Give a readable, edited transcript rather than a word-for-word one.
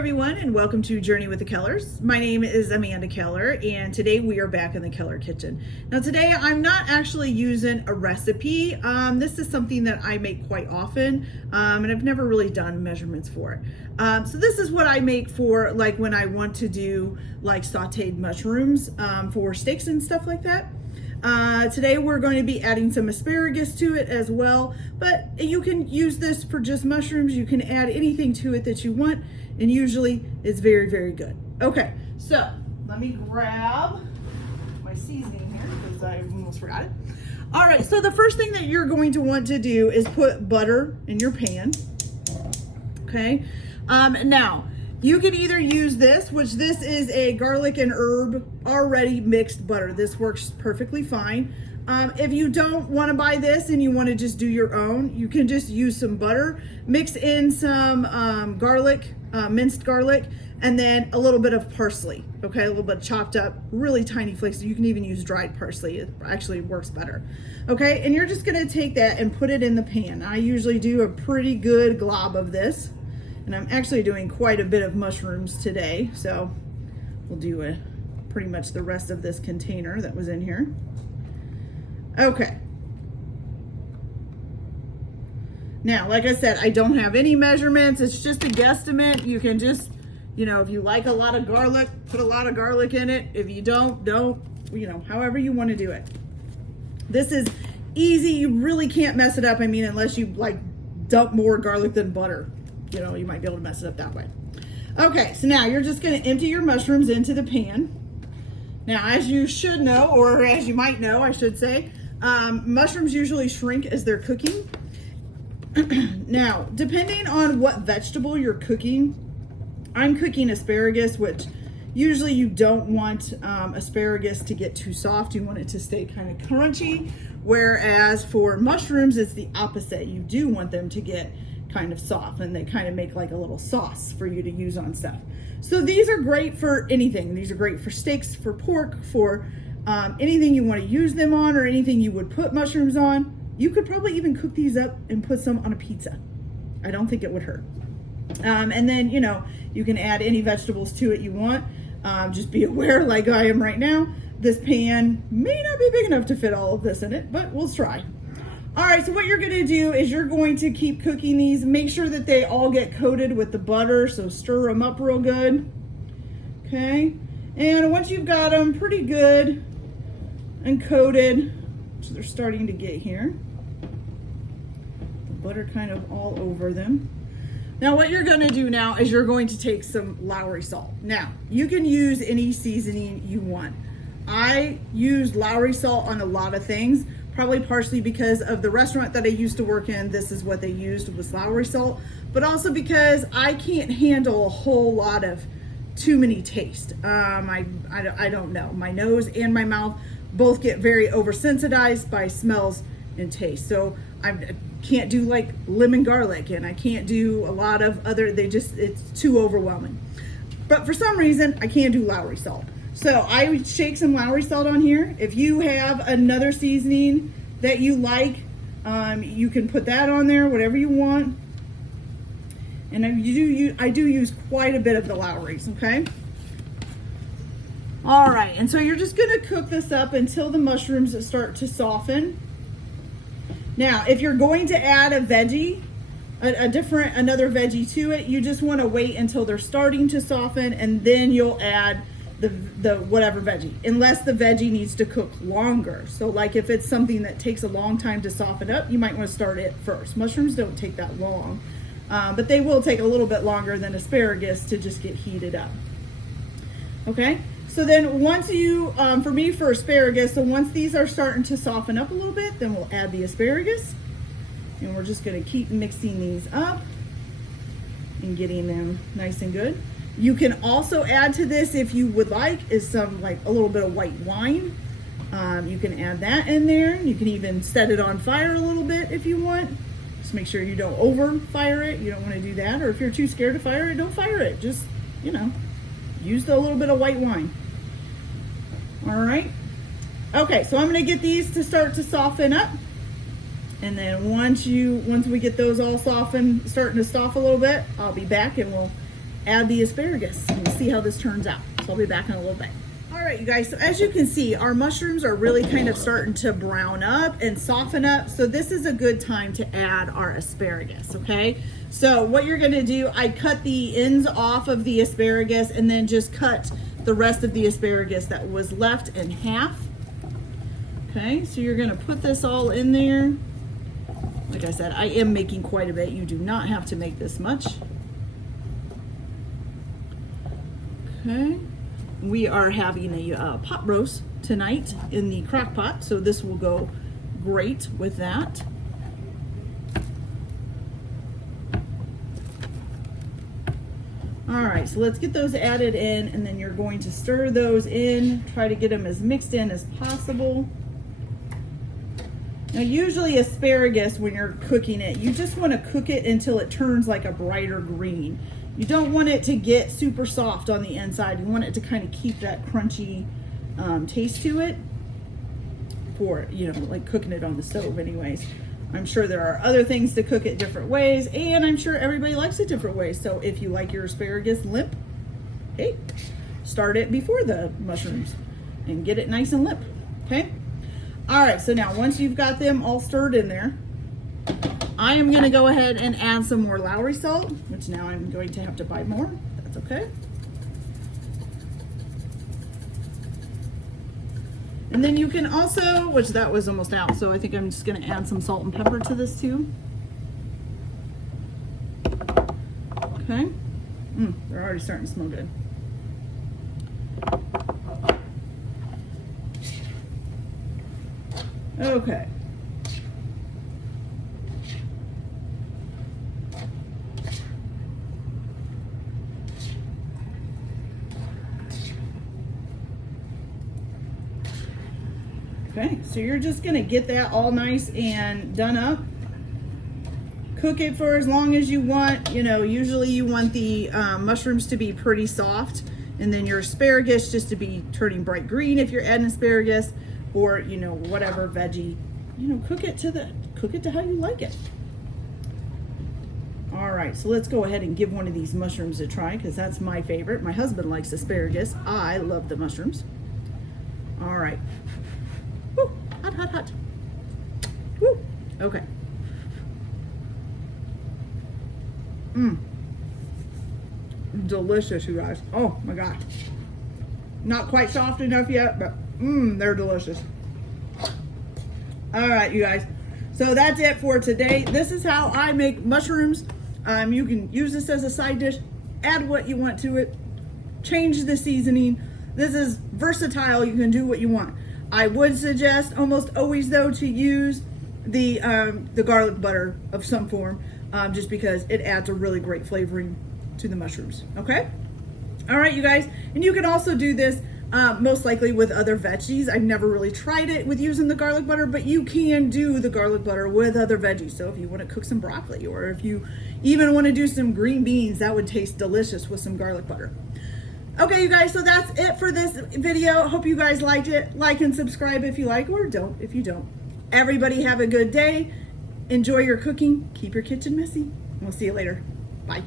everyone, and welcome to Journey with the Kellers. My name is Amanda Keller, and today we are back in the Keller kitchen. Now today I'm not actually using a recipe. This is something that I make quite often, and I've never really done measurements for it. So this is what I make for like when I want to do like sauteed mushrooms for steaks and stuff like that. Today we're going to be adding some asparagus to it as well, but you can use this for just mushrooms. You can add anything to it that you want, and usually it's very, very good. Okay, so let me grab my seasoning here because I almost forgot it. All right, so the first thing that you're going to want to do is put butter in your pan. Okay, now you can either use this, which this is a garlic and herb already mixed butter. This works perfectly fine. If you don't want to buy this and you want to just do your own, you can just use some butter, mix in some garlic, minced garlic, and then a little bit of parsley, okay? A little bit chopped up, really tiny flakes. You can even use dried parsley. It actually works better, okay? And you're just gonna take that and put it in the pan. I usually do a pretty good glob of this, and I'm actually doing quite a bit of mushrooms today, so we'll do pretty much the rest of this container that was in here. Okay. Now, like I said, I don't have any measurements. It's just a guesstimate. You can just, you know, if you like a lot of garlic, put a lot of garlic in it. If you don't, you know, however you want to do it. This is easy. You really can't mess it up. I mean, unless you like dump more garlic than butter. You know, you might be able to mess it up that way. Okay, so now you're just going to empty your mushrooms into the pan. Now, as you should know, or as you might know, I should say, mushrooms usually shrink as they're cooking. Now, depending on what vegetable you're cooking, I'm cooking asparagus, which usually you don't want asparagus to get too soft. You want it to stay kind of crunchy, whereas for mushrooms, it's the opposite. You do want them to get kind of soft, and they kind of make like a little sauce for you to use on stuff. So these are great for anything. These are great for steaks, for pork, for anything you want to use them on, or anything you would put mushrooms on. You could probably even cook these up and put some on a pizza. I don't think it would hurt. And then, you know, you can add any vegetables to it you want. Just be aware, like I am right now, this pan may not be big enough to fit all of this in it, but we'll try. All right, so what you're gonna do is you're going to keep cooking these. Make sure that they all get coated with the butter, so stir them up real good. Okay, and once you've got them pretty good and coated, which they're starting to get here, the butter kind of all over them. Now what you're gonna do now is you're going to take some Lowry salt. Now, you can use any seasoning you want. I use Lowry salt on a lot of things, probably partially because of the restaurant that I used to work in. This is what they used, was Lowry salt, but also because I can't handle a whole lot of too many taste. I don't know. My nose and my mouth both get very oversensitized by smells and taste. So I can't do like lemon garlic, and I can't do a lot of other, it's too overwhelming. But for some reason, I can't do Lowry salt. So I would shake some Lowry salt on here. If you have another seasoning that you like, you can put that on there, whatever you want. And I do use quite a bit of the Lowry's, okay? All right, and so you're just gonna cook this up until the mushrooms start to soften. Now, if you're going to add a veggie, another veggie to it, you just wanna wait until they're starting to soften, and then you'll add the whatever veggie, unless the veggie needs to cook longer. So like if it's something that takes a long time to soften up, you might want to start it first. Mushrooms don't take that long, but they will take a little bit longer than asparagus to just get heated up. Okay, so then once you, for me for asparagus, so once these are starting to soften up a little bit, then we'll add the asparagus, and we're just going to keep mixing these up and getting them nice and good. You can also add to this, if you would like, is some like a little bit of white wine. You can add that in there. You can even set it on fire a little bit if you want. Just make sure you don't over fire it. You don't want to do that. Or if you're too scared to fire it, don't fire it. Just, you know, use a little bit of white wine. All right. Okay, so I'm going to get these to start to soften up. And then once we get those all softened, starting to soften a little bit, I'll be back and we'll add the asparagus and see how this turns out. So I'll be back in a little bit. All right, you guys, so as you can see, our mushrooms are really kind of starting to brown up and soften up. So this is a good time to add our asparagus, okay? So what you're gonna do, I cut the ends off of the asparagus and then just cut the rest of the asparagus that was left in half. Okay, so you're gonna put this all in there. Like I said, I am making quite a bit. You do not have to make this much. Okay. We are having a pot roast tonight in the crock pot, so this will go great with that. All right, so let's get those added in, and then you're going to stir those in, try to get them as mixed in as possible. Now, usually asparagus, when you're cooking it, you just want to cook it until it turns like a brighter green. You don't want it to get super soft on the inside. You want it to kind of keep that crunchy taste to it for, you know, like cooking it on the stove anyways. I'm sure there are other things to cook it different ways, and I'm sure everybody likes it different ways. So if you like your asparagus limp, hey, start it before the mushrooms and get it nice and limp, okay? All right, so now once you've got them all stirred in there, I am gonna go ahead and add some more Lowry salt, which now I'm going to have to buy more. That's okay. And then you can also, which that was almost out, so I think I'm just gonna add some salt and pepper to this too. Okay. They're already starting to smell good. Okay. Okay, so you're just gonna get that all nice and done up. Cook it for as long as you want. You know, usually you want the mushrooms to be pretty soft, and then your asparagus just to be turning bright green if you're adding asparagus, or you know, whatever veggie. You know, cook it to how you like it. All right, so let's go ahead and give one of these mushrooms a try, because that's my favorite. My husband likes asparagus. I love the mushrooms. All right. Woo, hot, hot, hot. Woo, okay. Delicious, you guys. Oh my God. Not quite soft enough yet, but they're delicious. All right, you guys. So that's it for today. This is how I make mushrooms. You can use this as a side dish, add what you want to it, change the seasoning. This is versatile. You can do what you want. I would suggest almost always though to use the garlic butter of some form, just because it adds a really great flavoring to the mushrooms. Okay. All right, you guys. And you can also do this most likely with other veggies. I've never really tried it with using the garlic butter, but you can do the garlic butter with other veggies. So if you want to cook some broccoli, or if you even want to do some green beans, that would taste delicious with some garlic butter. Okay, you guys, so that's it for this video. Hope you guys liked it. Like and subscribe if you like, or don't if you don't. Everybody have a good day. Enjoy your cooking. Keep your kitchen messy. We'll see you later. Bye.